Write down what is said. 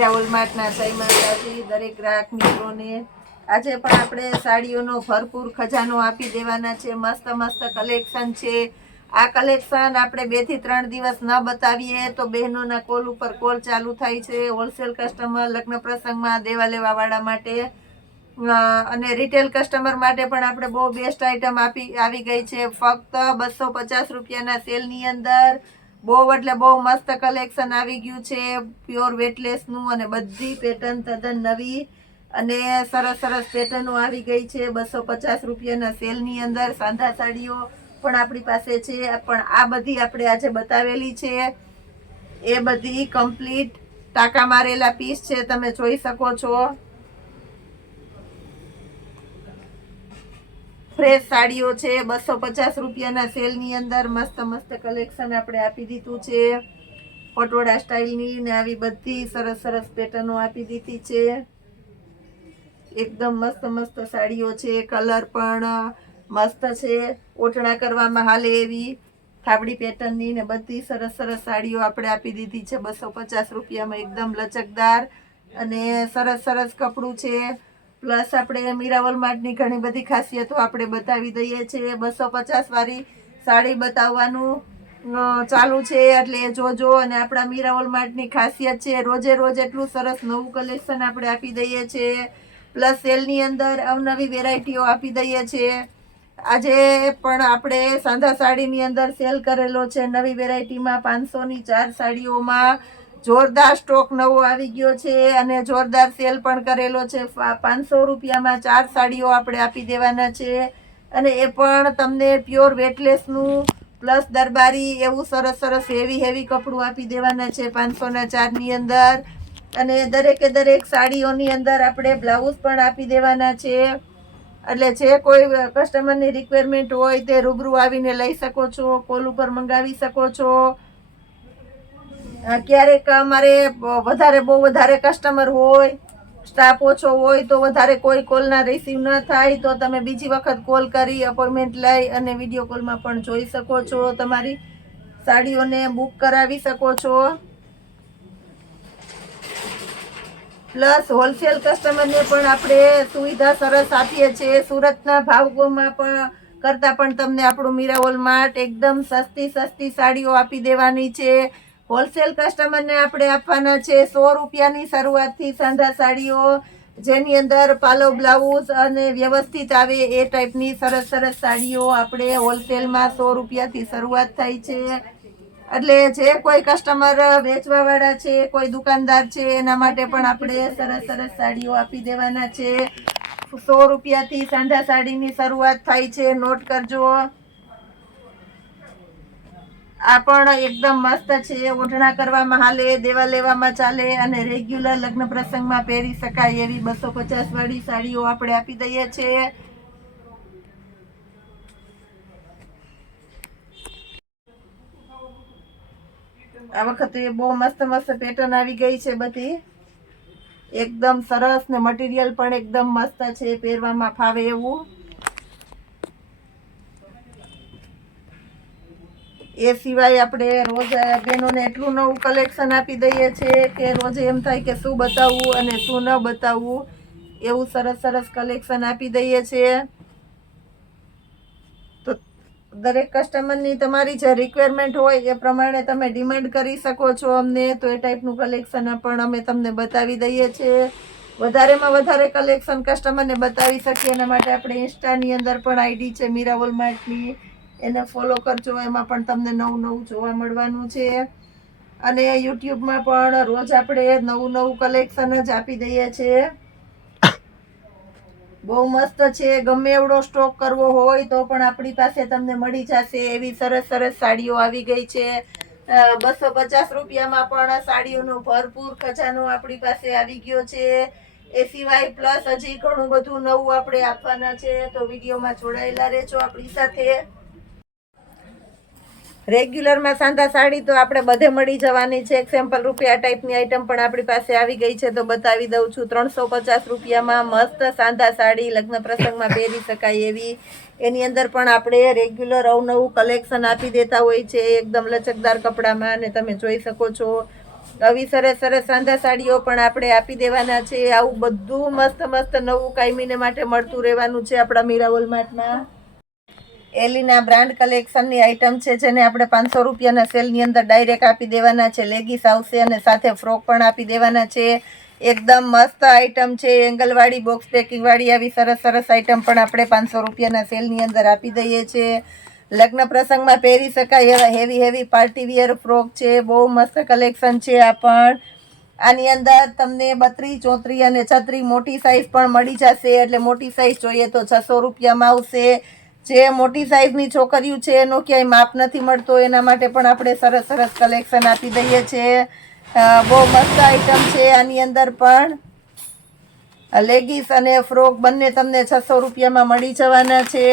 મીરાવલ માર્ટના જય માતાજી દરેક ગ્રાહક મિત્રોને। આજે પણ આપણે સાડીઓનો ભરપૂર ખજાનો આપી દેવાના છે। મસ્ત મસ્ત કલેક્શન છે। આ કલેક્શન આપણે 2 થી 3 દિવસ ન બતાવીએ તો બહેનોના કોલ ઉપર કોલ ચાલુ થાય છે। હોલસેલ કસ્ટમર, લગ્ન પ્રસંગમાં દેવા લેવા વાળા માટે અને રિટેલ કસ્ટમર માટે પણ આપણે બહુ બેસ્ટ આઈટમ આવી ગઈ છે। ફક્ત 250 રૂપિયાના સેલની અંદર બહુ એટલે બહુ મસ્ત કલેક્શન આવી ગયું છે। પ્યોર વેટલેસનું અને બધી પેટર્ન તદ્દન નવી અને સરસ સરસ પેટર્નો આવી ગઈ છે। 250 રૂપિયાના સેલની અંદર સાંધા સાડીઓ પણ આપણી પાસે છે। પણ આ બધી આપણે આજે બતાવેલી છે એ બધી કમ્પ્લીટ ટાંકા મારેલા પીસ છે, તમે જોઈ શકો છો। ફ્રેશ સાડીઓ છે। 250 રૂપિયાના સેલની અંદર મસ્ત મસ્ત કલેક્શન આપણે આપી દીધું છે। પટોળા સ્ટાઇલની ને આવી બધી સરસ સરસ પેટર્નો આપી દીધી છે। એકદમ મસ્ત મસ્ત સાડીઓ છે। કલર પણ મસ્ત છે। ઓટણા કરવામાં હાલે એવી થાબડી પેટર્નની ને બધી સરસ સરસ સાડીઓ આપણે આપી દીધી છે 250 રૂપિયામાં। એકદમ લચકદાર અને સરસ સરસ કપડું છે। પ્લસ આપણે મીરાવલ માર્ટની ઘણી બધી ખાસિયતો આપણે બતાવી દઈએ છીએ। 250 વાળી સાડી બતાવવાનું ચાલુ છે એટલે જોજો। અને આપણા મીરાવલ માર્ટની ખાસિયત છે રોજે રોજ એટલું સરસ નવું કલેક્શન આપણે આપી દઈએ છીએ। પ્લસ સેલની અંદર અવનવી વેરાયટીઓ આપી દઈએ છીએ। આજે પણ આપણે સાંધા સાડીની અંદર સેલ કરેલો છે નવી વેરાયટીમાં 500ની 4 સાડીઓમાં જોરદાર સ્ટોક નવો આવી ગયો છે અને જોરદાર સેલ પણ કરેલો છે। 500 રૂપિયામાં 4 સાડીઓ આપણે આપી દેવાના છે અને એ પણ તમને પ્યોર વેટલેસનું પ્લસ દરબારી એવું સરસ સરસ હેવી કપડું આપી દેવાના છે 500ના 4ની અંદર। અને દરેકે દરેક સાડીઓની અંદર આપણે બ્લાઉઝ પણ આપી દેવાના છે। એટલે જે કોઈ કસ્ટમરની રિક્વાયરમેન્ટ હોય તે રૂબરૂ આવીને લઈ શકો છો, કોલ ઉપર મંગાવી શકો છો। ક્યારેક અમારે બહુ વધારે કસ્ટમર હોય, સ્ટાફ ઓછો હોય તો વધારે કોઈ કોલના રિસીવ ન થાય તો તમે બીજી વખત કોલ કરી અપોઇન્ટમેન્ટ લઈ અને વિડીયો કોલમાં પણ જોઈ શકો છો। તમારી સાડીઓને બુક કરાવી શકો છો। પ્લસ હોલસેલ કસ્ટમરને પણ આપણે સુવિધા સરસ આપીએ છીએ। સુરતના ભાવમાં પણ કરતાં પણ તમને આપણું મીરાવલ માર્ટ એકદમ સસ્તી સાડીઓ આપી દેવાની છે। હોલસેલ કસ્ટમરને આપણે આપવાના છે 100 રૂપિયાની શરૂઆતથી સાંધા સાડીઓ, જેની અંદર પાલો બ્લાઉઝ અને વ્યવસ્થિત આવે એ ટાઈપની સરસ સરસ સાડીઓ આપણે હોલસેલમાં 100 રૂપિયાથી શરૂઆત થાય છે। એટલે જે કોઈ કસ્ટમર વેચવા વાળા છે, કોઈ દુકાનદાર છે, એના માટે પણ આપણે સરસ સરસ સાડીઓ આપી દેવાના છે। 100 રૂપિયાથી સાંધા સાડીની શરૂઆત થાય છે, નોટ કરજો। આ પણ એકદમ મસ્ત છે। ઓઢણા કરવામાં હાલે, દેવા લેવામાં ચાલે અને રેગ્યુલર લગ્ન પ્રસંગમાં પહેરી શકાય એવી 250 વાળી સાડીઓ આપણે આપી દઈએ છીએ। આ વખતે બહુ મસ્ત મસ્ત પેટર્ન આવી ગઈ છે બધી એકદમ સરસ ને મટીરિયલ પણ એકદમ મસ્ત છે, પહેરવામાં ફાવે એવું। એ સિવાય આપણે રોજ બહેનોને એટલું નવું કલેક્શન આપી દઈએ છીએ કે રોજ એમ થાય કે શું બતાવવું અને શું ન બતાવવું એવું સરસ સરસ કલેક્શન આપી દઈએ છીએ। તો દરેક કસ્ટમરની તમારી જે રિક્વાયરમેન્ટ હોય એ પ્રમાણે તમે ડિમાન્ડ કરી શકો છો અમને, તો એ ટાઈપનું કલેક્શન પણ અમે તમને બતાવી દઈએ છીએ। વધારેમાં વધારે કલેક્શન કસ્ટમરને બતાવી શકીએ એના માટે આપણે ઇન્સ્ટાની અંદર પણ આઈડી છે મીરાવલ માર્ટની, એને ફોલો કરજો। એમાં પણ તમને નવું જોવા મળવાનું છે અને યુટ્યુબમાં પણ રોજ આપણે નવું કલેક્શન જ આપી દઈએ છીએ। બહુ મસ્ત છે। ગમે એવડો સ્ટોક કરવો હોય તો પણ આપણી પાસે તમને મળી જશે એવી સરસ સરસ સાડીઓ આવી ગઈ છે। 250 રૂપિયામાં પણ સાડીઓનો ભરપૂર ખજાનો આપણી પાસે આવી ગયો છે। એ સિવાય પ્લસ હજી ઘણું બધું નવું આપણે આપવાના છે, તો વિડીયોમાં જોડાયેલા રહેજો આપણી સાથે। રેગ્યુલરમાં સાંધા સાડી તો આપણે બધે મળી જવાની છે। એક સેમ્પલ રૂપિયા ટાઈપની આઈટમ પણ આપણી પાસે આવી ગઈ છે તો બતાવી દઉં છું। 350 રૂપિયામાં મસ્ત સાંધા સાડી લગ્ન પ્રસંગમાં પહેરી શકાય એવી, એની અંદર પણ આપણે રેગ્યુલર અવનવું કલેક્શન આપી દેતા હોય છે એકદમ લચકદાર કપડામાં, અને તમે જોઈ શકો છો આવી સરસ સરસ સાંધા સાડીઓ પણ આપણે આપી દેવાના છે. આવું બધું મસ્ત મસ્ત નવું કાયમીને માટે મળતું રહેવાનું છે આપણા મીરા વોલમાર્ટમાં. એલીના બ્રાન્ડ કલેક્શનની આઈટમ છે જેને આપણે 500 રૂપિયાના સેલની અંદર ડાયરેક્ટ આપી દેવાના છે. લેગીસ આવશે અને સાથે ફ્રોક પણ આપી દેવાના છે. એકદમ મસ્ત આઈટમ છે. એંગલવાળી બોક્સ પેકિંગવાળી આવી સરસ સરસ આઈટમ પણ આપણે 500 રૂપિયાના સેલની અંદર આપી દઈએ છીએ. લગ્ન પ્રસંગમાં પહેરી શકાય એવા heavy heavy party wear frock છે. બહુ મસ્ત કલેક્શન છે આ પણ. આની અંદર તમને 32, 34 અને 36 મોટી સાઈઝ પણ મળી જશે. એટલે મોટી સાઈઝ જોઈએ તો 600 રૂપિયામાં આવશે. જે મોટી સાઈઝની છોકરીઓ છે એનો ક્યાંય માપ નથી મળતો, એના માટે પણ આપણે સરસ સરસ કલેક્શન આપી દઈએ છીએ. બહુ મસ્ત આઈટમ છે. આની અંદર પણ લેગીસ અને ફ્રોક બંને તમને 600 રૂપિયામાં મળી જવાના છે.